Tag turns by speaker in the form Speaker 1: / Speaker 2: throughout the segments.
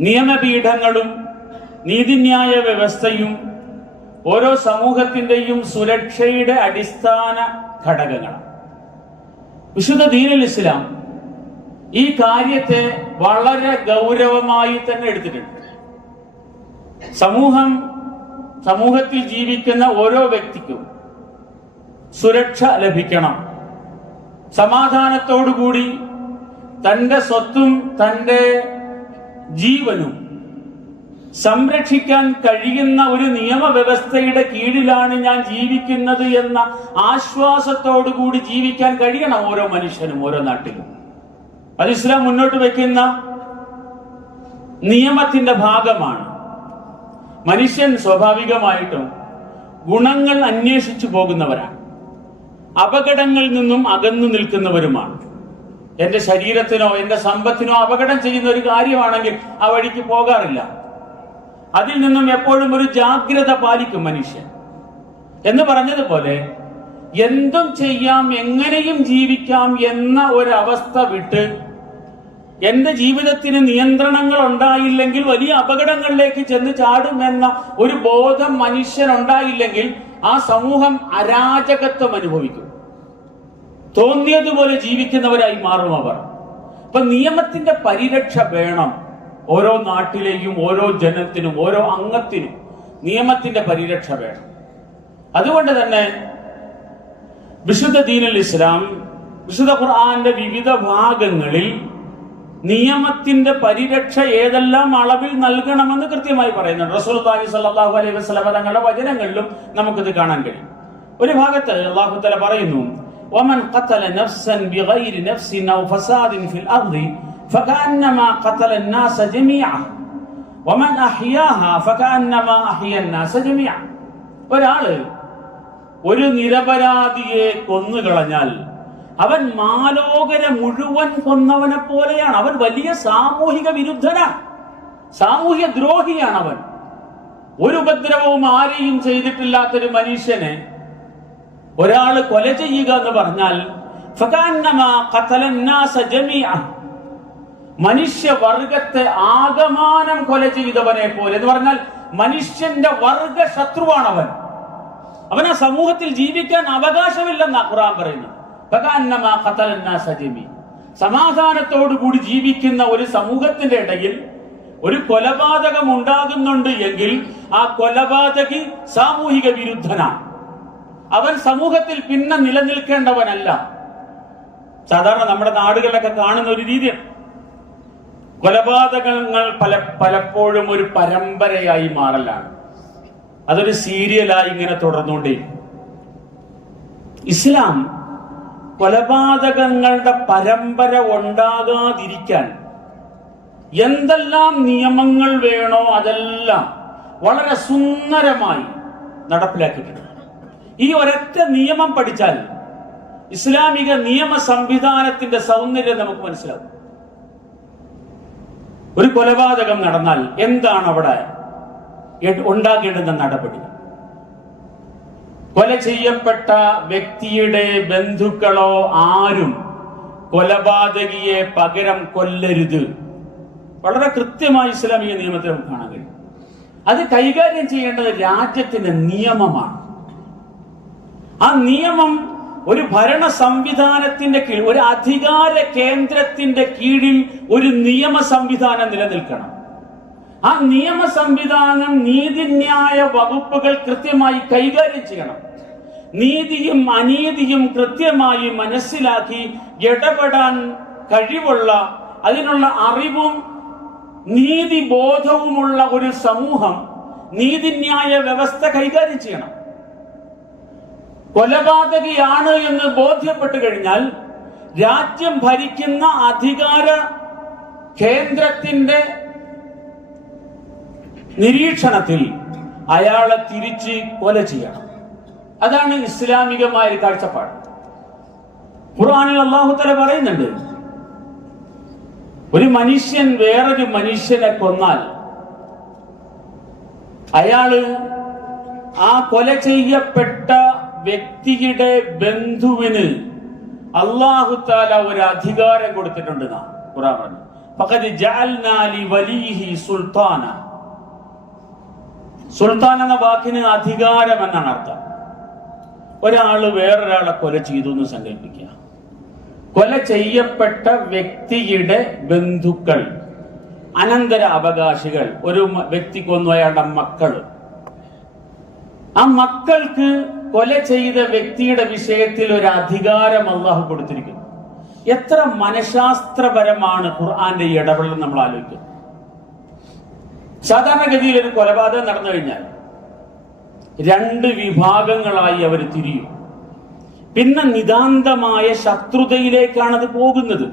Speaker 1: നിയമപീഠങ്ങളും നീതിന്യായ വ്യവസ്ഥയും ഓരോ സമൂഹത്തിന്റെയും സുരക്ഷയുടെ അടിസ്ഥാന ഘടകങ്ങളാണ്. വിശുദ്ധ ദീനുൽ ഇസ്ലാം ഈ കാര്യത്തെ വളരെ ഗൗരവമായി തന്നെ എടുത്തിട്ടുണ്ട്. സമൂഹം സമൂഹത്തിൽ ജീവിക്കുന്ന ഓരോ വ്യക്തിക്കും സുരക്ഷ ലഭിക്കണം. സമാധാനത്തോടുകൂടി തന്റെ സ്വത്തും തന്റെ ജീവനും സംരക്ഷിക്കാൻ കഴിയുന്ന ഒരു നിയമവ്യവസ്ഥയുടെ കീഴിലാണ് ഞാൻ ജീവിക്കുന്നത് എന്ന ആശ്വാസത്തോടുകൂടി ജീവിക്കാൻ കഴിയണം ഓരോ മനുഷ്യനും ഓരോ നാട്ടിലും. അത് ഇസ്ലാം മുന്നോട്ട് വെക്കുന്ന നിയമത്തിന്റെ ഭാഗമാണ്. മനുഷ്യൻ സ്വാഭാവികമായിട്ടും ഗുണങ്ങൾ അന്വേഷിച്ചു പോകുന്നവരാണ്. അപകടങ്ങളിൽ നിന്നും അകന്നു നിൽക്കുന്നവരുമാണ്. എന്റെ ശരീരത്തിനോ എന്റെ സമ്പത്തിനോ അപകടം ചെയ്യുന്ന ഒരു കാര്യമാണെങ്കിൽ ആ വഴിക്ക് പോകാറില്ല. അതിൽ നിന്നും എപ്പോഴും ഒരു ജാഗ്രത പാലിക്കും മനുഷ്യൻ. എന്ന് പറഞ്ഞതുപോലെ എന്തും ചെയ്യാം എങ്ങനെയും ജീവിക്കാം എന്ന ഒരവസ്ഥ വിട്ട് എന്റെ ജീവിതത്തിന് നിയന്ത്രണങ്ങൾ ഉണ്ടായില്ലെങ്കിൽ വലിയ അപകടങ്ങളിലേക്ക് ചെന്ന് ചാടുമെന്ന ഒരു ബോധം മനുഷ്യൻ ഉണ്ടായില്ലെങ്കിൽ ആ സമൂഹം അരാജകത്വം അനുഭവിക്കും. തോന്നിയതുപോലെ ജീവിക്കുന്നവരായി മാറും അവർ. ഇപ്പൊ നിയമത്തിന്റെ പരിരക്ഷ വേണം ഓരോ നാട്ടിലെയും ഓരോ ജനത്തിനും ഓരോ അംഗത്തിനും നിയമത്തിന്റെ പരിരക്ഷ വേണം. അതുകൊണ്ട് തന്നെ വിശുദ്ധ ദീനുൽ ഇസ്ലാം വിശുദ്ധ ഖുർആന്റെ വിവിധ ഭാഗങ്ങളിൽ നിയമത്തിന്റെ പരിരക്ഷ ഏതെല്ലാം അളവിൽ നൽകണമെന്ന് കൃത്യമായി പറയുന്നുണ്ട്. റസൂൽ സല്ലല്ലാഹു അലൈഹി വസല്ലം തങ്ങളുടെ വചനങ്ങളിലും നമുക്കിത് കാണാൻ കഴിയും. ഒരു ഭാഗത്ത് അള്ളാഹു തല പറയുന്നു ومن قتل نفسا بغير نفس او فساد في الارض فكانما قتل الناس جميعا ومن احياها فكانما احيا الناس جميعا ഒരാള് ഒരു നിരപരാധിയെ കൊന്നുകളഞ്ഞാൽ അവൻ മാലോകരെ മുഴുവൻ കൊന്നവനെ പോലെയാണ് അവൻ വലിയ സാമൂഹിക വിരുദ്ധനാണ് സാമൂഹ്യ ദ്രോഹിയാണ് അവൻ ഒരു ഉപദ്രവവും ആരെയും ചെയ്തിട്ടില്ലാത്തൊരു മനുഷ്യനെ ഒരാൾ കൊല ചെയ്യുക എന്ന് പറഞ്ഞാൽ. മനുഷ്യവർഗത്തെ ആകമാനം കൊല ചെയ്തവനെ പോലെ എന്ന് പറഞ്ഞാൽ മനുഷ്യന്റെ വർഗ ശത്രുവാണവൻ അവൻ ആ സമൂഹത്തിൽ ജീവിക്കാൻ അവകാശമില്ലെന്നാ ഖുറാൻ പറയുന്നത്. സമാധാനത്തോടു കൂടി ജീവിക്കുന്ന ഒരു സമൂഹത്തിന്റെ ഇടയിൽ ഒരു കൊലപാതകം ഉണ്ടാകുന്നുണ്ട് എങ്കിൽ ആ കൊലപാതകി സാമൂഹിക വിരുദ്ധനാണ് അവൻ സമൂഹത്തിൽ പിന്നെ നിലനിൽക്കേണ്ടവനല്ല. സാധാരണ നമ്മുടെ നാടുകളിലൊക്കെ കാണുന്ന ഒരു രീതിയാണ്. കൊലപാതകങ്ങൾ പല പലപ്പോഴും ഒരു പരമ്പരയായി മാറലാണ്. അതൊരു സീരിയലായി ഇങ്ങനെ തുടർന്നുകൊണ്ടേ ഇസ്ലാം കൊലപാതകങ്ങളുടെ പരമ്പര ഉണ്ടാകാതിരിക്കാൻ എന്തെല്ലാം നിയമങ്ങൾ വേണോ അതെല്ലാം വളരെ സുന്ദരമായി നടപ്പിലാക്കിയിട്ടുണ്ട്. ഈ ഒരൊറ്റ നിയമം പഠിച്ചാൽ ഇസ്ലാമിക നിയമ സംവിധാനത്തിന്റെ സൗന്ദര്യം നമുക്ക് മനസ്സിലാവും. ഒരു കൊലപാതകം നടന്നാൽ എന്താണ് അവിടെ ഉണ്ടാക്കേണ്ടത് നടപടി? കൊല ചെയ്യപ്പെട്ട വ്യക്തിയുടെ ബന്ധുക്കളോ ആരും കൊലപാതകിയെ പകരം കൊല്ലരുത്. വളരെ കൃത്യമായി ഇസ്ലാമിക നിയമത്തിൽ നമുക്ക് കാണാൻ കഴിയും. അത് കൈകാര്യം ചെയ്യേണ്ടത് രാജ്യത്തിന്റെ നിയമമാണ്. ആ നിയമം ഒരു ഭരണ സംവിധാനത്തിന്റെ കീഴിൽ ഒരു അധികാര കേന്ദ്രത്തിന്റെ കീഴിൽ ഒരു നിയമ സംവിധാനം നിലനിൽക്കണം. ആ നിയമ സംവിധാനം നീതിന്യായ വകുപ്പുകൾ കൃത്യമായി കൈകാര്യം ചെയ്യണം. നീതിയും അനീതിയും കൃത്യമായി മനസ്സിലാക്കി ഇടപെടാൻ കഴിവുള്ള അതിനുള്ള അറിവും നീതിബോധവുമുള്ള ഒരു സമൂഹം നീതിന്യായ വ്യവസ്ഥ കൈകാര്യം ചെയ്യണം. കൊലപാതകിയാണ് എന്ന് ബോധ്യപ്പെട്ടു കഴിഞ്ഞാൽ രാജ്യം ഭരിക്കുന്ന അധികാര കേന്ദ്രത്തിന്റെ നിരീക്ഷണത്തിൽ അയാളെ തിരിച്ച് കൊല ചെയ്യണം. അതാണ് ഇസ്ലാമികമായ കാഴ്ചപ്പാട്. ഖുർആാനിൽ അള്ളാഹു തല പറയുന്നുണ്ട് ഒരു മനുഷ്യൻ വേറൊരു മനുഷ്യനെ കൊന്നാൽ അയാൾ ആ കൊല ചെയ്യപ്പെട്ട വ്യക്തിയുടെ ബന്ധുവിന് അള്ളാഹു താല ഒരു അധികാരം കൊടുത്തിട്ടുണ്ട് നാം. ഖുറാൻ പറഞ്ഞു. ഫഖദ് ജഅൽനാ വലീഹി സുൽത്താന. സുൽത്താൻ എന്ന വാക്കിന് അധികാരം എന്നാണ് അർത്ഥം. ഒരാൾ വേറൊരാളെ കൊല ചെയ്തു എന്ന് സങ്കല്പിക്കുക കൊല ചെയ്യപ്പെട്ട വ്യക്തിയുടെ ബന്ധുക്കൾ അനന്തര അവകാശികൾ ഒരു മ- വ്യക്തി കൊന്നു അയാളുടെ മക്കൾ ആ മക്കൾക്ക് കൊല ചെയ്ത വ്യക്തിയുടെ വിഷയത്തിൽ ഒരു അധികാരം അള്ളാഹു കൊടുത്തിരിക്കുന്നു. എത്ര മനഃശാസ്ത്രപരമാണ് ഖുർആന്റെ ഈ ഇടപെടൽ നമ്മൾ ആലോചിക്കുന്നത് സാധാരണഗതിയിൽ ഒരു കൊലപാതകം നടന്നു കഴിഞ്ഞാൽ രണ്ട് വിഭാഗങ്ങളായി അവർ തിരിയും. പിന്നെ നിതാന്തമായ ശത്രുതയിലേക്കാണ് അത് പോകുന്നത്.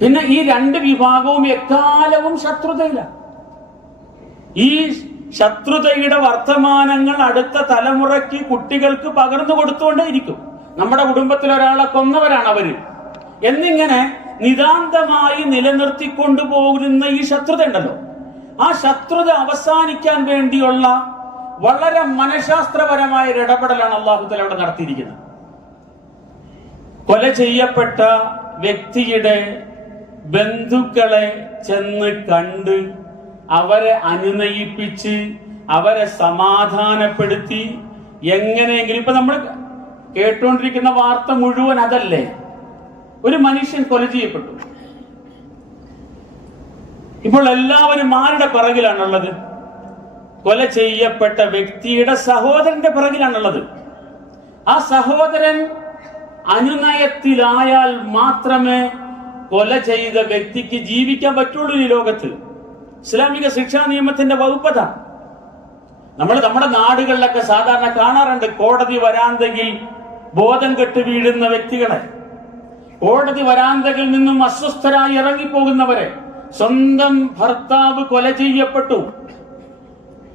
Speaker 1: പിന്നെ ഈ രണ്ട് വിഭാഗവും എക്കാലവും ശത്രുതയിലാണ്. ഈ ശത്രുതയുടെ വർത്തമാനങ്ങൾ അടുത്ത തലമുറയ്ക്ക് കുട്ടികൾക്ക് പകർന്നു കൊടുത്തുകൊണ്ടേയിരിക്കും. നമ്മുടെ കുടുംബത്തിൽ ഒരാളെ കൊന്നവരാണ് അവർ. എന്നിങ്ങനെ നിതാന്തമായി നിലനിർത്തിക്കൊണ്ടു പോകുന്ന ഈ ശത്രുത ഉണ്ടല്ലോ. ആ ശത്രുത അവസാനിക്കാൻ വേണ്ടിയുള്ള വളരെ മനഃശാസ്ത്രപരമായ ഒരു ഇടപെടലാണ് അള്ളാഹുത്തല അവിടെ നടത്തിയിരിക്കുന്നത്. കൊല ചെയ്യപ്പെട്ട വ്യക്തിയുടെ ബന്ധുക്കളെ ചെന്ന് കണ്ട് അവരെ അനുനയിപ്പിച്ച് അവരെ സമാധാനപ്പെടുത്തി എങ്ങനെയെങ്കിലും. ഇപ്പൊ നമ്മൾ കേട്ടുകൊണ്ടിരിക്കുന്ന വാർത്ത മുഴുവൻ അതല്ലേ? ഒരു മനുഷ്യൻ കൊല ചെയ്യപ്പെട്ടു. ഇപ്പോൾ എല്ലാവരും ആരുടെ പിറകിലാണുള്ളത്? കൊല ചെയ്യപ്പെട്ട വ്യക്തിയുടെ സഹോദരന്റെ പിറകിലാണുള്ളത്. ആ സഹോദരൻ അനുനയത്തിലായാൽ മാത്രമേ കൊല ചെയ്ത വ്യക്തിക്ക് ജീവിക്കാൻ പറ്റുള്ളൂ ഈ ലോകത്ത്. ഇസ്ലാമിക ശിക്ഷാ നിയമത്തിന്റെ വകുപ്പത നമ്മൾ നമ്മുടെ നാടുകളിലൊക്കെ സാധാരണ കാണാറുണ്ട് കോടതി വരാന്തയിൽ ബോധം കെട്ട് വീഴുന്ന വ്യക്തികളെ. കോടതി വരാന്തകളിൽ നിന്നും അസ്വസ്ഥരായി ഇറങ്ങിപ്പോകുന്നവരെ. സ്വന്തം ഭർത്താവ് കൊല ചെയ്യപ്പെട്ടു.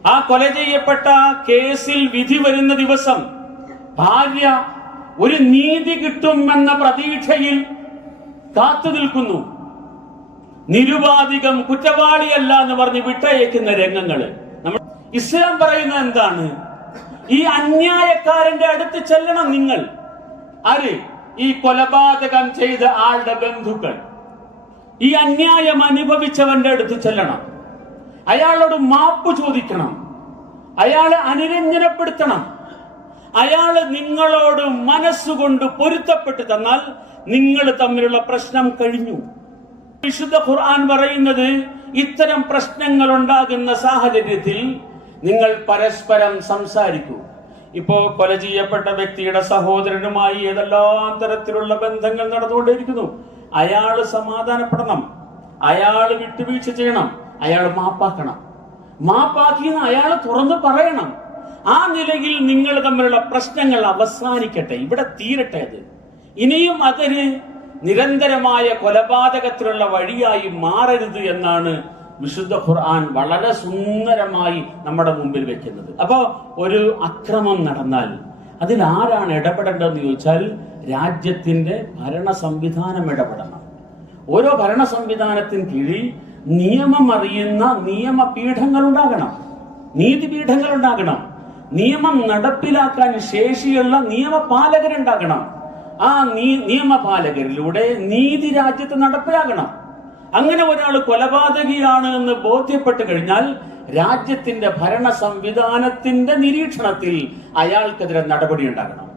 Speaker 1: ആ കൊല ചെയ്യപ്പെട്ട കേസിൽ വിധി വരുന്ന ദിവസം ഭാര്യ ഒരു നീതി കിട്ടുമെന്ന പ്രതീക്ഷയിൽ കാത്തു നിൽക്കുന്നു. നിരുപാധികം കുറ്റവാളിയല്ല എന്ന് പറഞ്ഞ് വിട്ടയക്കുന്ന രംഗങ്ങൾ. നമ്മൾ ഇസ്ലാം പറയുന്നത് എന്താണ്? ഈ അന്യായക്കാരന്റെ അടുത്ത് ചെല്ലണം നിങ്ങൾ. ആര്? ഈ കൊലപാതകം ചെയ്ത ആളുടെ ബന്ധുക്കൾ. ഈ അന്യായം അനുഭവിച്ചവന്റെ അടുത്ത് ചെല്ലണം. അയാളോട് മാപ്പ് ചോദിക്കണം. അയാളെ അനുരഞ്ജനപ്പെടുത്തണം. അയാൾ നിങ്ങളോട് മനസ്സുകൊണ്ട് പൊരുത്തപ്പെട്ടു തന്നാൽ നിങ്ങൾ തമ്മിലുള്ള പ്രശ്നം കഴിഞ്ഞു. വിശുദ്ധ ഖുർആൻ പറയുന്നത് ഇത്തരം പ്രശ്നങ്ങൾ ഉണ്ടാകുന്ന സാഹചര്യത്തിൽ നിങ്ങൾ പരസ്പരം സംസാരിക്കൂ. ഇപ്പോ കൊല ചെയ്യപ്പെട്ട വ്യക്തിയുടെ സഹോദരനുമായി ഏതെല്ലാം തരത്തിലുള്ള ബന്ധങ്ങൾ നടന്നുകൊണ്ടിരിക്കുന്നു അയാൾ സമാധാനപ്പെടണം. അയാൾ വിട്ടുവീഴ്ച ചെയ്യണം. അയാൾ മാപ്പാക്കണം. മാപ്പാക്കി അയാൾ തുറന്ന് പറയണം. ആ നിലയിൽ നിങ്ങൾ തമ്മിലുള്ള പ്രശ്നങ്ങൾ അവസാനിക്കട്ടെ. ഇവിടെ തീരട്ടെ അത്. ഇനിയും അതൊരു നിരന്തരമായ കൊലപാതകത്തിലുള്ള വഴിയായി മാറരുത് എന്നാണ് വിശുദ്ധ ഖുർആൻ വളരെ സുന്ദരമായി നമ്മുടെ മുമ്പിൽ വെക്കുന്നത്. അപ്പോ ഒരു അക്രമം നടന്നാൽ അതിൽ ആരാണ് ഇടപെടേണ്ടതെന്ന് ചോദിച്ചാൽ രാജ്യത്തിന്റെ ഭരണ സംവിധാനം ഇടപെടണം. ഓരോ ഭരണ സംവിധാനത്തിന് കീഴിൽ നിയമം അറിയുന്ന നിയമപീഠങ്ങൾ ഉണ്ടാകണം. നീതിപീഠങ്ങൾ ഉണ്ടാകണം. നിയമം നടപ്പിലാക്കാൻ ശേഷിയുള്ള നിയമപാലകരുണ്ടാകണം. ആ നീ നിയമപാലകരിലൂടെ നീതി രാജ്യത്ത് നടപ്പിലാകണം. അങ്ങനെ ഒരാൾ കൊലപാതകിയാണ് എന്ന് ബോധ്യപ്പെട്ട് കഴിഞ്ഞാൽ രാജ്യത്തിന്റെ ഭരണ സംവിധാനത്തിന്റെ നിരീക്ഷണത്തിൽ അയാൾക്കെതിരെ നടപടി ഉണ്ടാകണം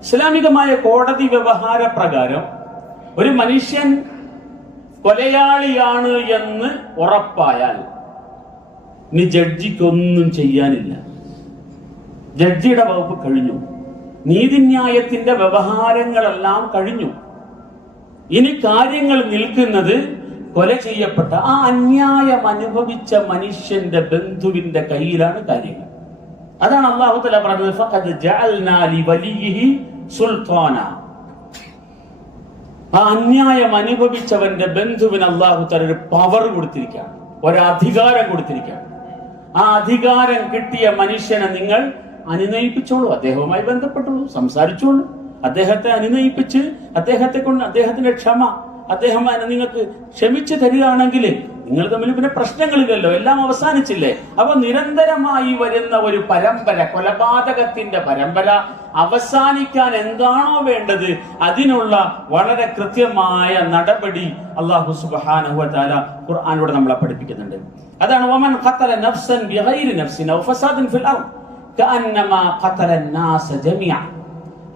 Speaker 1: ഇസ്ലാമികമായ കോടതി വ്യവഹാര പ്രകാരം ഒരു മനുഷ്യൻ കൊലയാളിയാണ് എന്ന് ഉറപ്പായാൽ ഇനി ജഡ്ജിക്കൊന്നും ചെയ്യാനില്ല. ജഡ്ജിയുടെ വകുപ്പ് കഴിഞ്ഞു. നീതിന്യായത്തിന്റെ വ്യവഹാരങ്ങളെല്ലാം കഴിഞ്ഞു. ഇനി കാര്യങ്ങൾ നിൽക്കുന്നത് കൊല ചെയ്യപ്പെട്ട ആ അന്യായം അനുഭവിച്ച മനുഷ്യന്റെ ബന്ധുവിന്റെ കയ്യിലാണ് കാര്യങ്ങൾ. അതാണ് അള്ളാഹു പറഞ്ഞത് സുൽത്താന. ആ അന്യായം അനുഭവിച്ചവന്റെ ബന്ധുവിന് അള്ളാഹു തല ഒരു പവർ കൊടുത്തിരിക്കുകയാണ് ഒരധികാരം കൊടുത്തിരിക്കുകയാണ്. ആ അധികാരം കിട്ടിയ മനുഷ്യനെ നിങ്ങൾ അനുനയിപ്പിച്ചോളൂ. അദ്ദേഹവുമായി ബന്ധപ്പെട്ടോളൂ സംസാരിച്ചോളൂ. അദ്ദേഹത്തെ അനുനയിപ്പിച്ച് അദ്ദേഹത്തെ കൊണ്ട് അദ്ദേഹത്തിന്റെ ക്ഷമ അദ്ദേഹം നിങ്ങൾക്ക് ക്ഷമിച്ചു തരികയാണെങ്കിൽ നിങ്ങൾ തമ്മിൽ പിന്നെ പ്രശ്നങ്ങളില്ലല്ലോ. എല്ലാം അവസാനിച്ചില്ലേ? അപ്പൊ നിരന്തരമായി വരുന്ന ഒരു പരമ്പര കൊലപാതകത്തിന്റെ പരമ്പര അവസാനിക്കാൻ എന്താണോ വേണ്ടത് അതിനുള്ള വളരെ കൃത്യമായ നടപടി അള്ളാഹു തആല ഖുർആനിലൂടെ നമ്മളെ പഠിപ്പിക്കുന്നുണ്ട്. അതാണ്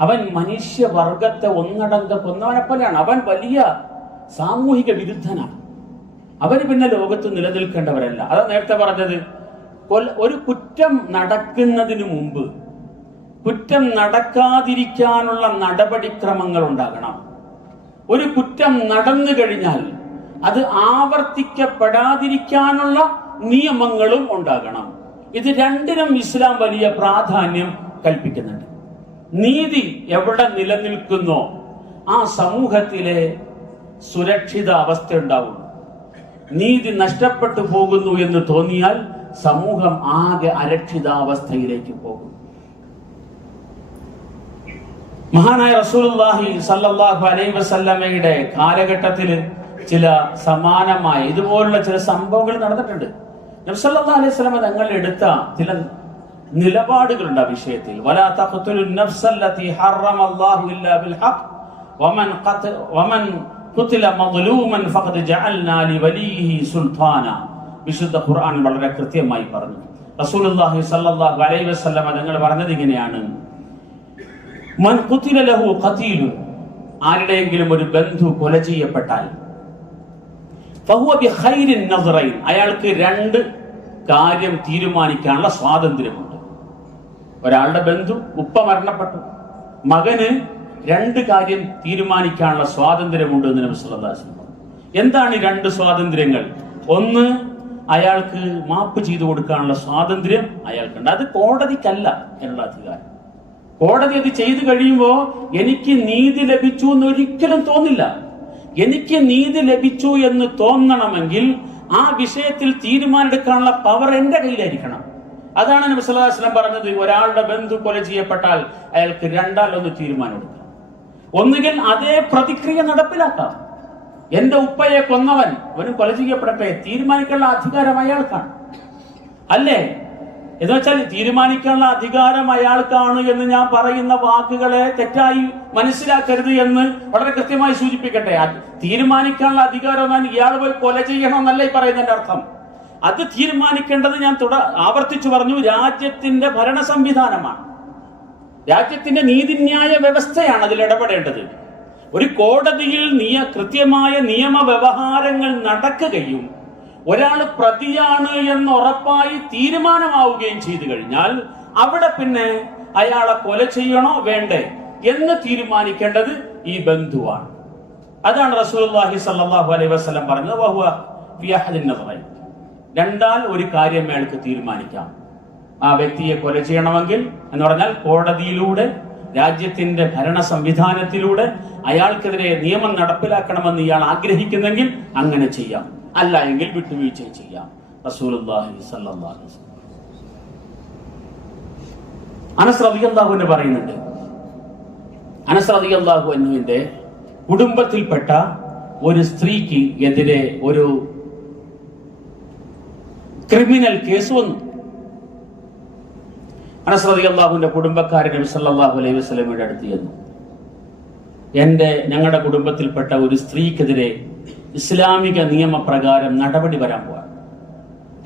Speaker 1: അവൻ മനുഷ്യവർഗത്തെ ഒന്നടങ്ക കൊന്നവനെ പോലെയാണ്. അവൻ വലിയ സാമൂഹിക വിരുദ്ധനാണ്. അവർ പിന്നെ ലോകത്ത് നിലനിൽക്കേണ്ടവരല്ല. അതാ നേരത്തെ പറഞ്ഞത്. ഒരു കുറ്റം നടക്കുന്നതിന് മുമ്പ് കുറ്റം നടക്കാതിരിക്കാനുള്ള നടപടിക്രമങ്ങൾ ഉണ്ടാകണം. ഒരു കുറ്റം നടന്നു കഴിഞ്ഞാൽ അത് ആവർത്തിക്കപ്പെടാതിരിക്കാനുള്ള നിയമങ്ങളും ഉണ്ടാകണം. ഇത് രണ്ടിനും ഇസ്ലാം വലിയ പ്രാധാന്യം കൽപ്പിക്കുന്നുണ്ട്. നീതി എവിടെ നിലനിൽക്കുന്നോ ആ സമൂഹത്തിലെ സുരക്ഷിത അവസ്ഥ ഉണ്ടാവും. നീതി നഷ്ടപ്പെട്ടു പോകുന്നു എന്ന് തോന്നിയാൽ സമൂഹം ആകെ അരക്ഷിതാവസ്ഥയിലേക്ക് പോകും. മഹാനായ റസൂലുള്ളാഹി സല്ലാഹു അലൈ വസല്ലമയുടെ കാലഘട്ടത്തിൽ ചില സമാനമായ ഇതുപോലുള്ള ചില സംഭവങ്ങൾ നടന്നിട്ടുണ്ട്. നബി സല്ലല്ലാഹു അലൈഹി വസല്ലമ തങ്ങൾ എടുത്ത ചില നിലപാടുകളുണ്ട് ആ വിഷയത്തിൽ. വിശുദ്ധ ഖുർആൻ വളരെ കൃത്യമായി പറഞ്ഞു. സല്ലല്ലാഹു അലൈഹി വസ്ലമ തങ്ങൾ പറഞ്ഞത് ഇങ്ങനെയാണ്. ആരുടെയെങ്കിലും ഒരു ബന്ധു കൊല ചെയ്യപ്പെട്ടാൽ അയാൾക്ക് രണ്ട് കാര്യം തീരുമാനിക്കാനുള്ള സ്വാതന്ത്ര്യമുണ്ട്. ഒരാളുടെ ബന്ധു ഉപ്പ മരണപ്പെട്ടു. മകന് രണ്ട് കാര്യം തീരുമാനിക്കാനുള്ള സ്വാതന്ത്ര്യമുണ്ട് എന്ന് നബി സല്ലല്ലാഹു അലൈഹി വസല്ലം പറഞ്ഞു. എന്താണ് ഈ രണ്ട് സ്വാതന്ത്ര്യങ്ങൾ? ഒന്ന് അയാൾക്ക് മാപ്പ് ചെയ്തു കൊടുക്കാനുള്ള സ്വാതന്ത്ര്യം അയാൾക്കുണ്ട്. അത് കോടതിക്കല്ല എന്നുള്ള അധികാരം. കോടതി അത് ചെയ്തു കഴിയുമ്പോൾ എനിക്ക് നീതി ലഭിച്ചു എന്ന് ഒരിക്കലും തോന്നില്ല. എനിക്ക് നീതി ലഭിച്ചു എന്ന് തോന്നണമെങ്കിൽ ആ വിഷയത്തിൽ തീരുമാനമെടുക്കാനുള്ള പവർ എന്റെ കയ്യിലായിരിക്കണം. അതാണ് നബി സല്ലല്ലാഹു പറഞ്ഞത് ഒരാളുടെ ബന്ധു കൊല ചെയ്യപ്പെട്ടാൽ അയാൾക്ക് രണ്ടാലൊന്ന് തീരുമാനമെടുക്കാം. ഒന്നുകിൽ അതേ പ്രതിക്രിയ നടപ്പിലാക്കാം. എന്റെ ഉപ്പയെ കൊന്നവൻ അവന് കൊല ചെയ്യപ്പെടട്ടെ തീരുമാനിക്കാനുള്ള അധികാരം അയാൾക്കാണ്. അല്ലേ? എന്ന് വെച്ചാൽ തീരുമാനിക്കാനുള്ള അധികാരം അയാൾക്കാണ് എന്ന് ഞാൻ പറയുന്ന വാക്കുകളെ തെറ്റായി മനസ്സിലാക്കരുത് എന്ന് വളരെ കൃത്യമായി സൂചിപ്പിക്കട്ടെ. തീരുമാനിക്കാനുള്ള അധികാരം ഞാൻ ഇയാൾ പോയി കൊല ചെയ്യണം എന്നല്ല ഈ പറയുന്നതിന്റെ അർത്ഥം. അത് തീരുമാനിക്കേണ്ടത് ഞാൻ തുട ആവർത്തിച്ചു പറഞ്ഞു രാജ്യത്തിന്റെ ഭരണ സംവിധാനമാണ്. രാജ്യത്തിന്റെ നീതിന്യായ വ്യവസ്ഥയാണ് അതിൽ ഇടപെടേണ്ടത്. ഒരു കോടതിയിൽ നിയ കൃത്യമായ നിയമ വ്യവഹാരങ്ങൾ നടക്കുകയും ഒരാൾ പ്രതിയാണ് എന്ന് ഉറപ്പായി തീരുമാനമാവുകയും ചെയ്തു കഴിഞ്ഞാൽ അവിടെ പിന്നെ അയാളെ കൊല ചെയ്യണോ വേണ്ടേ എന്ന് തീരുമാനിക്കേണ്ടത് ഈ ബന്ധുവാണ്. അതാണ് റസൂലുള്ളാഹി സ്വല്ലല്ലാഹു അലൈഹി വസ്ലം പറഞ്ഞത് രണ്ടാൽ ഒരു കാര്യം അയാൾക്ക് തീരുമാനിക്കാം. ആ വ്യക്തിയെ കൊല ചെയ്യണമെങ്കിൽ എന്ന് പറഞ്ഞാൽ കോടതിയിലൂടെ രാജ്യത്തിന്റെ ഭരണ സംവിധാനത്തിലൂടെ അയാൾക്കെതിരെ നിയമം നടപ്പിലാക്കണമെന്ന് ഇയാൾ ആഗ്രഹിക്കുന്നെങ്കിൽ അങ്ങനെ ചെയ്യാം. അല്ല എങ്കിൽ വിട്ടുവീഴ്ച ചെയ്യാം. സ്വല്ലല്ലാഹു അനസ് പറയുന്നുണ്ട്. അനസ് എന്നുവിന്റെ കുടുംബത്തിൽപ്പെട്ട ഒരു സ്ത്രീക്ക് എതിരെ ഒരു ക്രിമിനൽ കേസ് വന്നു. അനസ് അള്ളാഹുവിന്റെ കുടുംബക്കാരൻ നബി സല്ലല്ലാഹു അലൈഹി വസ്ലമിയുടെ അടുത്ത് ചെന്നു. എന്റെ ഞങ്ങളുടെ കുടുംബത്തിൽപ്പെട്ട ഒരു സ്ത്രീക്കെതിരെ ഇസ്ലാമിക നിയമപ്രകാരം നടപടി വരാൻ പോവാണ്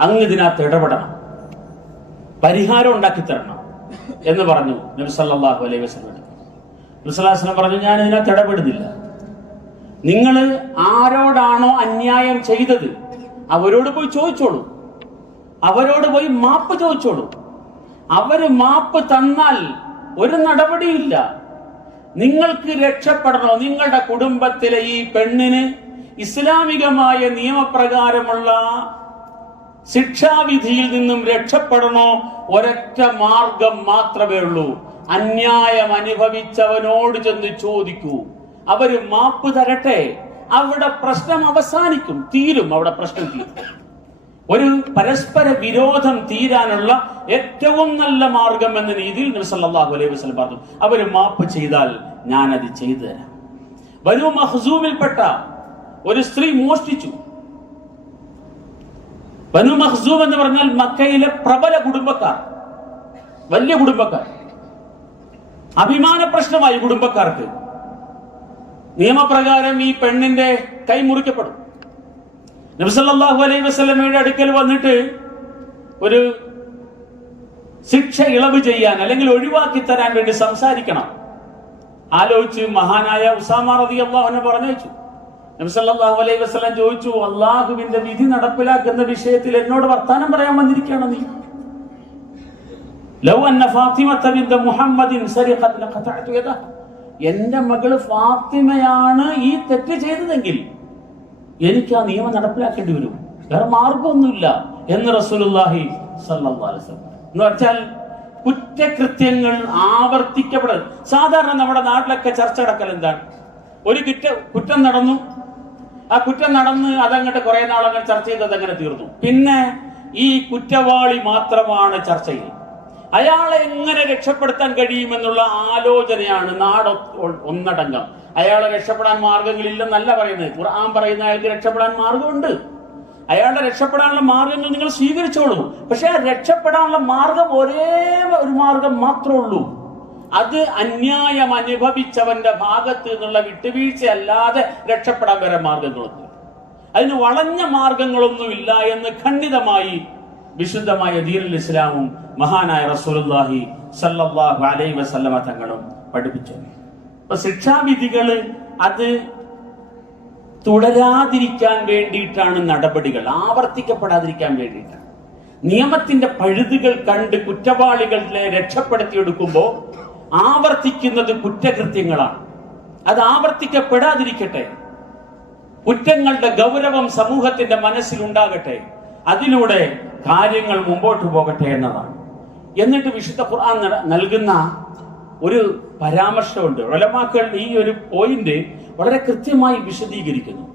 Speaker 1: അങ്ങ് ഇതിനകത്ത് ഇടപെടണം. പരിഹാരം ഉണ്ടാക്കി തരണം എന്ന് പറഞ്ഞു നബിസല്ലാഹു അലൈഹി വസ്ലം നബി സല്ലല്ലാഹു പറഞ്ഞു ഞാൻ ഇതിനകത്ത് ഇടപെടുന്നില്ല. നിങ്ങൾ ആരോടാണോ അന്യായം ചെയ്തത് അവരോട് പോയി ചോദിച്ചോളൂ. അവരോട് പോയി മാപ്പ് ചോദിച്ചോളൂ. അവർ മാപ്പ് തന്നാൽ ഒരു നടപടിയില്ല നിങ്ങൾക്ക് രക്ഷപ്പെടണോ? നിങ്ങളുടെ കുടുംബത്തിലെ ഈ പെണ്ണിന് ഇസ്ലാമികമായ നിയമപ്രകാരമുള്ള ശിക്ഷാവിധിയിൽ നിന്നും രക്ഷപ്പെടണോ ഒരൊറ്റ മാർഗം മാത്രമേ ഉള്ളൂ. അന്യായം അനുഭവിച്ചവനോട് ചെന്ന് ചോദിക്കൂ. അവർ മാപ്പ് തരട്ടെ. അവിടെ പ്രശ്നം അവസാനിക്കും. തീരും അവിടെ പ്രശ്നം തീരും. ഒരു പരസ്പര വിരോധം തീരാനുള്ള ഏറ്റവും നല്ല മാർഗം എന്ന രീതിയിൽ നബി സല്ലല്ലാഹു അലൈഹി വസ്ലം പറഞ്ഞു. അവർ മാപ്പ് ചെയ്താൽ ഞാൻ ചെയ്തു തരാം. വരൂ മഖ്സൂമിൽപ്പെട്ട ഒരു സ്ത്രീ മോഷ്ടിച്ചു. ബനു മഹ്സൂം എന്ന് പറഞ്ഞാൽ മക്കയിലെ പ്രബല കുടുംബക്കാർ. വലിയ കുടുംബക്കാർ. അഭിമാന പ്രശ്നമായി കുടുംബക്കാർക്ക്. നിയമപ്രകാരം ഈ പെണ്ണിന്റെ കൈ മുറിക്കപ്പെടും. നബിസല്ലാഹു അലൈഹി വസ്ലമയുടെ അടുക്കൽ വന്നിട്ട് ഒരു ശിക്ഷ ഇളവ് ചെയ്യാൻ അല്ലെങ്കിൽ ഒഴിവാക്കി തരാൻ വേണ്ടി സംസാരിക്കണം. ആലോചിച്ച് മഹാനായ ഉസാമ റതി അള്ളാഹുനെ പറഞ്ഞു വെച്ചു. നബിസല്ലാഹു അലൈഹി വസ്ലം ചോദിച്ചു അള്ളാഹുവിന്റെ വിധി നടപ്പിലാക്കുന്ന വിഷയത്തിൽ എന്നോട് വർത്താനം പറയാൻ വന്നിരിക്കുകയാണ് നീ? ലൗ അന്ന ഫാത്തിമത്ത ബിന്ത മുഹമ്മദിൻ സരിഖത് ലഖതഅതു യദഹ മകൾ ഫാത്തിമയാണ് ഈ തെറ്റ് ചെയ്തതെങ്കിൽ എനിക്ക് ആ നിയമം നടപ്പിലാക്കേണ്ടി വരും. വേറെ മാർഗമൊന്നുമില്ല. എന്ന് റസൂലുള്ളാഹി സല്ലല്ലാഹു അലൈഹി എന്ന് വെച്ചാൽ കുറ്റകൃത്യങ്ങൾ ആവർത്തിക്കപ്പെടുന്നത് സാധാരണ നമ്മുടെ നാട്ടിലൊക്കെ ചർച്ച നടക്കൽ എന്താണ്? ഒരു കുറ്റ കുറ്റം നടന്നു ആ കുറ്റം നടന്ന് അതങ്ങോട്ട് കുറെ നാളങ്ങൾ ചർച്ച ചെയ്തത് അങ്ങനെ തീർന്നു. പിന്നെ ഈ കുറ്റവാളി മാത്രമാണ് ചർച്ചയിൽ അയാളെ എങ്ങനെ രക്ഷപ്പെടുത്താൻ കഴിയുമെന്നുള്ള ആലോചനയാണ് നാട് ഒന്നടങ്കം. അയാളെ രക്ഷപ്പെടാൻ മാർഗങ്ങളില്ലെന്നല്ല പറയുന്നത്. ഖുർആൻ പറയുന്ന അയാൾക്ക് രക്ഷപ്പെടാൻ മാർഗമുണ്ട് അയാളുടെ രക്ഷപ്പെടാനുള്ള മാർഗങ്ങൾ നിങ്ങൾ സ്വീകരിച്ചോളൂ. പക്ഷെ രക്ഷപ്പെടാനുള്ള മാർഗം ഒരേ ഒരു മാർഗം മാത്രമേ ഉള്ളൂ. അത് അന്യായം അനുഭവിച്ചവന്റെ ഭാഗത്ത് നിന്നുള്ള വിട്ടുവീഴ്ച അല്ലാതെ രക്ഷപ്പെടാൻ വരെ മാർഗങ്ങളൊന്നും അതിന് വളഞ്ഞ മാർഗങ്ങളൊന്നുമില്ല എന്ന് ഖണ്ഡിതമായി വിശുദ്ധമായ ദീനുൽ ഇസ്ലാമും മഹാനായ റസൂലുള്ളാഹി സല്ലല്ലാഹു അലൈഹി വസല്ലമ തങ്ങളും പഠിപ്പിച്ചു. അപ്പൊ ശിക്ഷാവിധികൾ അത് തുടരാതിരിക്കാൻ വേണ്ടിയിട്ടാണ് നടപടികൾ. ആവർത്തിക്കപ്പെടാതിരിക്കാൻ വേണ്ടിയിട്ടാണ്. നിയമത്തിന്റെ പഴുതുകൾ കണ്ട് കുറ്റവാളികളെ രക്ഷപ്പെടുത്തിയെടുക്കുമ്പോൾ ആവർത്തിക്കുന്നത് കുറ്റകൃത്യങ്ങളാണ്. അത് ആവർത്തിക്കപ്പെടാതിരിക്കട്ടെ. കുറ്റങ്ങളുടെ ഗൗരവം സമൂഹത്തിന്റെ മനസ്സിൽ ഉണ്ടാകട്ടെ അതിലൂടെ കാര്യങ്ങൾ മുമ്പോട്ട് പോകട്ടെ എന്നതാണ്. എന്നിട്ട് വിശുദ്ധ ഖുർആൻ നൽകുന്ന ഒരു പരാമർശമുണ്ട്. ഒലമാക്കൾ ഈ ഒരു പോയിന്റ് വളരെ കൃത്യമായി വിശദീകരിക്കുന്നു.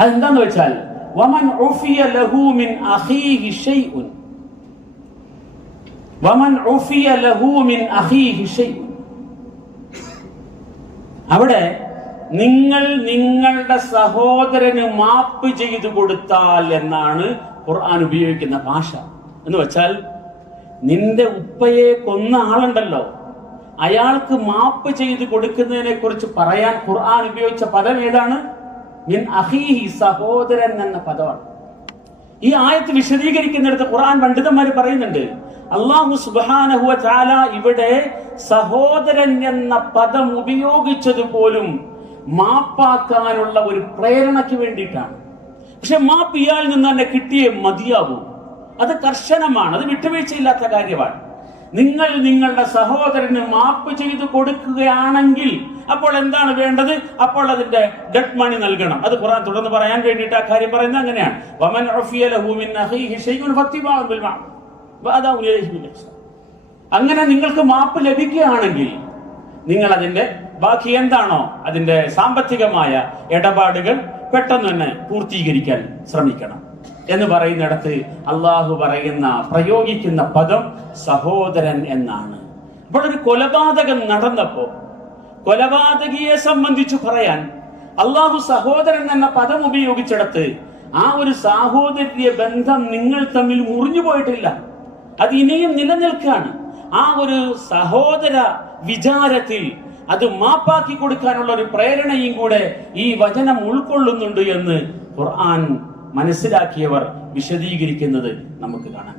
Speaker 1: അതെന്താന്ന് വെച്ചാൽ വമൻ ലഹു മിൻ അഖീഹി ഷൈഉൻ വമൻ ഉഫിയ ലഹു മിൻ അഖീഹി ഷൈഉൻ അവിടെ നിങ്ങൾ നിങ്ങളുടെ സഹോദരന് മാപ്പ് ചെയ്തു കൊടുത്താൽ എന്നാണ് ഖുർആൻ ഉപയോഗിക്കുന്ന ഭാഷ. എന്ന് വെച്ചാൽ നിന്റെ ഉപ്പയെ കൊന്ന ആളുണ്ടല്ലോ. അയാൾക്ക് മാപ്പ് ചെയ്തു കൊടുക്കുന്നതിനെ കുറിച്ച് പറയാൻ ഖുർആൻ ഉപയോഗിച്ച പദം ഏതാണ്? മിൻ അഹീഹി സഹോദരൻ എന്ന പദമാണ്. ഈ ആയത്ത് വിശദീകരിക്കുന്നിടത്ത് ഖുർആൻ പണ്ഡിതന്മാർ പറയുന്നുണ്ട് അള്ളാഹു സുബാനഹുവ ചാല ഇവിടെ സഹോദരൻ എന്ന പദം ഉപയോഗിച്ചത് പോലും മാപ്പാക്കാനുള്ള ഒരു പ്രേരണയ്ക്ക് വേണ്ടിയിട്ടാണ്. പക്ഷെ മാപ്പ് ഇയാളിൽ നിന്ന് തന്നെ കിട്ടിയേ മതിയാവൂ. അത് കർശനമാണ് അത് വിട്ടുവീഴ്ചയില്ലാത്ത കാര്യമാണ്. നിങ്ങൾ നിങ്ങളുടെ സഹോദരന് മാപ്പ് ചെയ്ത് കൊടുക്കുകയാണെങ്കിൽ അപ്പോൾ എന്താണ് വേണ്ടത്? അപ്പോൾ അതിന്റെ ഡെഡ് മണി നൽകണം. അത് ഖുർആൻ തുടർന്ന് പറയാൻ വേണ്ടിയിട്ട് ആ കാര്യം പറയുന്നത് അങ്ങനെയാണ്. അങ്ങനെ നിങ്ങൾക്ക് മാപ്പ് ലഭിക്കുകയാണെങ്കിൽ നിങ്ങൾ അതിന്റെ ബാക്കി എന്താണോ അതിന്റെ സാമ്പത്തികമായ ഇടപാടുകൾ പെട്ടെന്ന് തന്നെ പൂർത്തീകരിക്കാൻ ശ്രമിക്കണം എന്ന് പറയുന്നിടത്ത് അള്ളാഹു പറയുന്ന പ്രയോഗിക്കുന്ന പദം സഹോദരൻ എന്നാണ്. അപ്പോൾ ഒരു കൊലപാതകം നടന്നപ്പോ കൊലപാതകിയെ സംബന്ധിച്ച് പറയാൻ അള്ളാഹു സഹോദരൻ എന്ന പദം ഉപയോഗിച്ചിടത്ത് ആ ഒരു സാഹോദര്യ ബന്ധം നിങ്ങൾ തമ്മിൽ മുറിഞ്ഞു പോയിട്ടില്ല. അത് ഇനിയും നിലനിൽക്കാണ്. ആ ഒരു സഹോദര വിചാരത്തിൽ അത് മാപ്പാക്കി കൊടുക്കാനുള്ള ഒരു പ്രേരണയും കൂടെ ഈ വചനം ഉൾക്കൊള്ളുന്നുണ്ട് എന്ന് ഖുർആൻ മനസ്സിലാക്കിയവർ വിശദീകരിക്കുന്നത് നമുക്ക് കാണാം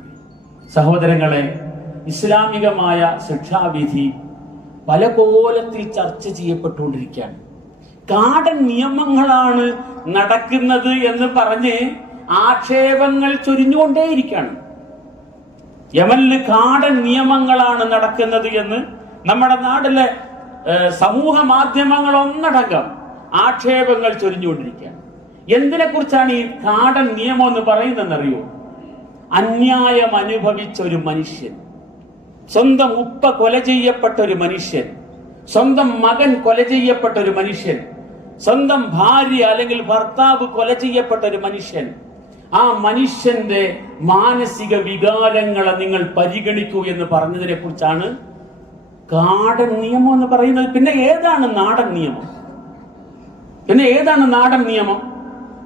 Speaker 1: സഹോദരങ്ങളെ ഇസ്ലാമികമായ ശിക്ഷാവിധി പല കോലത്തിൽ ചർച്ച ചെയ്യപ്പെട്ടുകൊണ്ടിരിക്കുകയാണ്. കാടൻ നിയമങ്ങളാണ് നടക്കുന്നത് എന്ന് പറഞ്ഞ് ആക്ഷേപങ്ങൾ ചൊരിഞ്ഞുകൊണ്ടേയിരിക്കുകയാണ്. യമനിൽ കാടൻ നിയമങ്ങളാണ് നടക്കുന്നത് എന്ന് നമ്മുടെ നാട്ടിലെ സമൂഹ മാധ്യമങ്ങൾ ഒന്നടങ്കം ആക്ഷേപങ്ങൾ ചൊരിഞ്ഞുകൊണ്ടിരിക്കുകയാണ്. എന്തിനെ കുറിച്ചാണ് ഈ കാടൻ നിയമം എന്ന് പറയുന്നതെന്നറിയോ? അന്യായം അനുഭവിച്ച ഒരു മനുഷ്യൻ സ്വന്തം ഉപ്പ കൊല ചെയ്യപ്പെട്ട ഒരു മനുഷ്യൻ സ്വന്തം മകൻ കൊല ചെയ്യപ്പെട്ട ഒരു മനുഷ്യൻ സ്വന്തം ഭാര്യ അല്ലെങ്കിൽ ഭർത്താവ് കൊല ചെയ്യപ്പെട്ട ഒരു മനുഷ്യൻ ആ മനുഷ്യന്റെ മാനസിക വികാരങ്ങളെ നിങ്ങൾ പരിഗണിക്കൂ എന്ന് പറഞ്ഞതിനെ കുറിച്ചാണ് കാടൻ നിയമം എന്ന് പറയുന്നത്. പിന്നെ ഏതാണ് നാടൻ നിയമം? പിന്നെ ഏതാണ് നാടൻ നിയമം?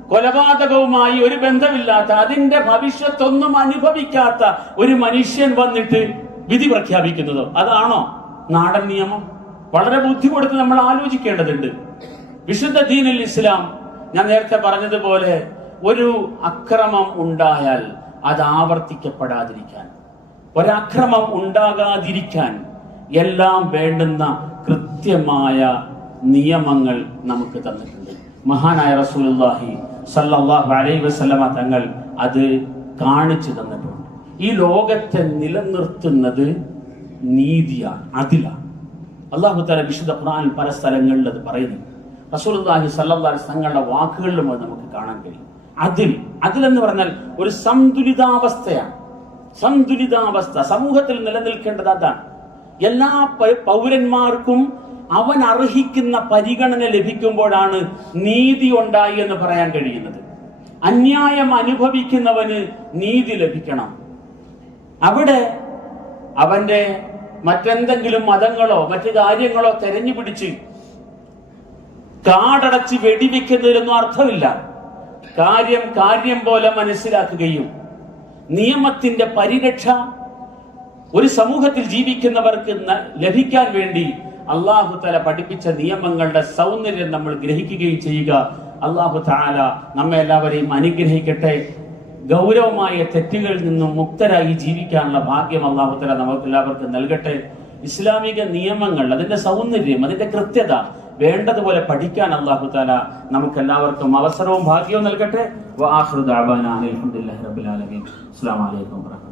Speaker 1: കൊലപാതകവുമായി ഒരു ബന്ധമില്ലാത്ത അതിന്റെ ഭവിഷ്യത്തൊന്നും അനുഭവിക്കാത്ത ഒരു മനുഷ്യൻ വന്നിട്ട് വിധി പ്രഖ്യാപിക്കുന്നതോ? അതാണോ നാടൻ നിയമം? വളരെ ബുദ്ധി കൊടുത്ത് നമ്മൾ ആലോചിക്കേണ്ടതുണ്ട്. വിശുദ്ധ ദീനുൽ ഇസ്ലാം ഞാൻ നേരത്തെ പറഞ്ഞതുപോലെ ഒരു അക്രമം ഉണ്ടായാൽ അത് ആവർത്തിക്കപ്പെടാതിരിക്കാൻ. ഒരക്രമം ഉണ്ടാകാതിരിക്കാൻ എല്ലാം വേണ്ടുന്ന കൃത്യമായ നിയമങ്ങൾ നമുക്ക് തന്നിട്ടുണ്ട്. മഹാനായ റസൂലുള്ളാഹി സല്ലല്ലാഹു അലൈഹി വസല്ലമ തങ്ങൾ അത് കാണിച്ചു തന്നിട്ടുണ്ട്. ഈ ലോകത്തെ നിലനിർത്തുന്നത് നീതിയാണ് അതിലാണ്. അള്ളാഹു തല വിശുദ്ധ ഖുർആനിൽ പല സ്ഥലങ്ങളിൽ അത് പറയുന്നു അലൈഹി വസല്ലം തങ്ങളുടെ വാക്കുകളിലും അത് നമുക്ക് കാണാൻ കഴിയും. അതിൽ അതിലെന്ന് പറഞ്ഞാൽ ഒരു സന്തുലിതാവസ്ഥയാണ്. സന്തുലിതാവസ്ഥ സമൂഹത്തിൽ നിലനിൽക്കേണ്ടത് അതാണ്. എല്ലാ പൗരന്മാർക്കും അവൻ അർഹിക്കുന്ന പരിഗണന ലഭിക്കുമ്പോഴാണ് നീതി ഉണ്ടായി എന്ന് പറയാൻ കഴിയുന്നത്. അന്യായം അനുഭവിക്കുന്നവന് നീതി ലഭിക്കണം. അവിടെ അവന്റെ മറ്റെന്തെങ്കിലും മതങ്ങളോ മറ്റു കാര്യങ്ങളോ തെരഞ്ഞു പിടിച്ച് കാടടച്ച് വെടിവെക്കുന്നതിലൊന്നും അർത്ഥമില്ല. കാര്യം കാര്യം പോലെ മനസ്സിലാക്കുകയും നിയമത്തിന്റെ പരിരക്ഷ ഒരു സമൂഹത്തിൽ ജീവിക്കുന്നവർക്ക് ലഭിക്കാൻ വേണ്ടി അള്ളാഹു തല പഠിപ്പിച്ച നിയമങ്ങളുടെ സൗന്ദര്യം നമ്മൾ ഗ്രഹിക്കുകയും ചെയ്യുക. അള്ളാഹു താല നമ്മെ എല്ലാവരെയും അനുഗ്രഹിക്കട്ടെ. ഗൗരവമായ തെറ്റുകളിൽ നിന്നും മുക്തരായി ജീവിക്കാനുള്ള ഭാഗ്യം അള്ളാഹു തല നമുക്ക് എല്ലാവർക്കും നൽകട്ടെ. ഇസ്ലാമിക നിയമങ്ങൾ അതിന്റെ സൗന്ദര്യം അതിന്റെ കൃത്യത വേണ്ടതുപോലെ പഠിക്കാൻ അള്ളാഹു താല നമുക്ക് എല്ലാവർക്കും അവസരവും ഭാഗ്യവും നൽകട്ടെ. അസ്സാം വലൈക്കും വാഹമത്തുള്ള